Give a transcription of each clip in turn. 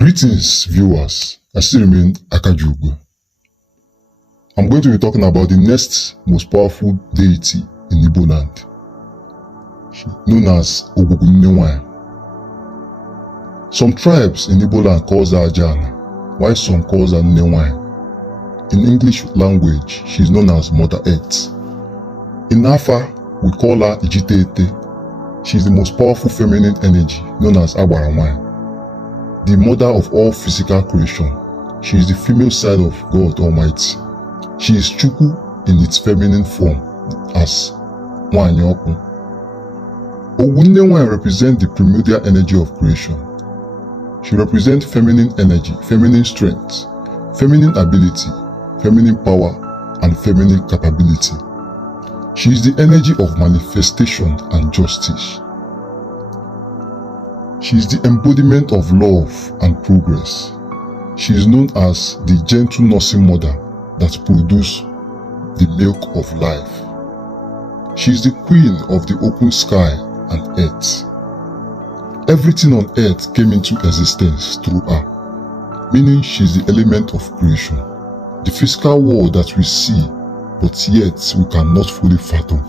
Greetings, viewers. I still remain CHIUKWU. I'm going to be talking about the next most powerful deity in Igbo land, known as Ogwugwu. Some tribes in Igbo land call her Ajana, while some call her Nnenwanyi. In English language, she is known as Mother Earth. In Afa, we call her IJITE. She is the most powerful feminine energy, known as Agbaranwanyi, the mother of all physical creation. She is the female side of God Almighty. She is CHIUKWU in its feminine form as ANYANWU. Ogwugwu represents the primordial energy of creation. She represents feminine energy, feminine strength, feminine ability, feminine power, and feminine capability. She is the energy of manifestation and justice. She is the embodiment of love and progress. She is known as the gentle nursing mother that produces the milk of life. She is the queen of the open sky and earth. Everything on earth came into existence through her, meaning she is the element of creation, the physical world that we see, but yet we cannot fully fathom.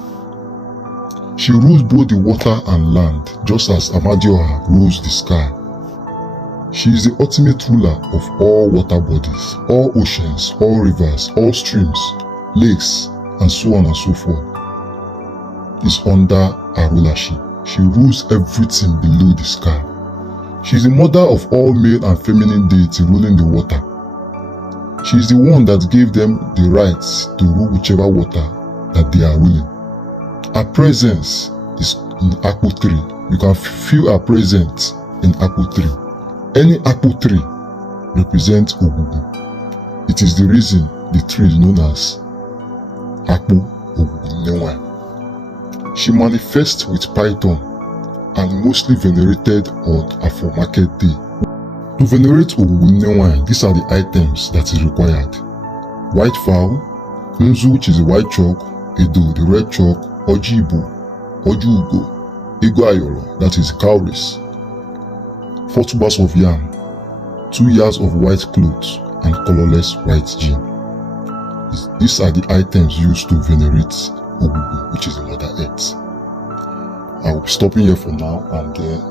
She rules both the water and land, just as AMADIOHA rules the sky. She is the ultimate ruler of all water bodies, all oceans, all rivers, all streams, lakes, and so on and so forth. Is under her rulership. She rules everything below the sky. She is the mother of all male and feminine deities ruling the water. She is the one that gave them the rights to rule whichever water that they are ruling. Her presence is in apple tree. You can feel her presence in apple tree. Any apple tree represents Ogwugwu. It is the reason the tree is known as Akpu Ogwugwu. She manifests with python and mostly venerated on Afro-market day. To venerate Ogwugwu, these are the items that is required: white fowl, Nazu, which is the white chalk, Edo, the red chalk, Ogwugwu, Ayoro, that is cowries, 4 tubers of yam, 2 yards of white clothes, and colorless white gin. These are the items used to venerate Ogwugwu, which is the Mother Earth. I will be stopping here for now, and then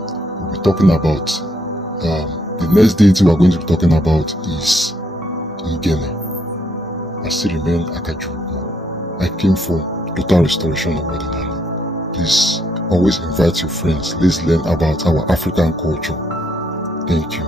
we'll be talking about the next deity we are going to be talking about is Ngene. I still remain CHIUKWU. I came for total restoration of ordinary. Please always invite your friends. Let's learn about our African culture. Thank you.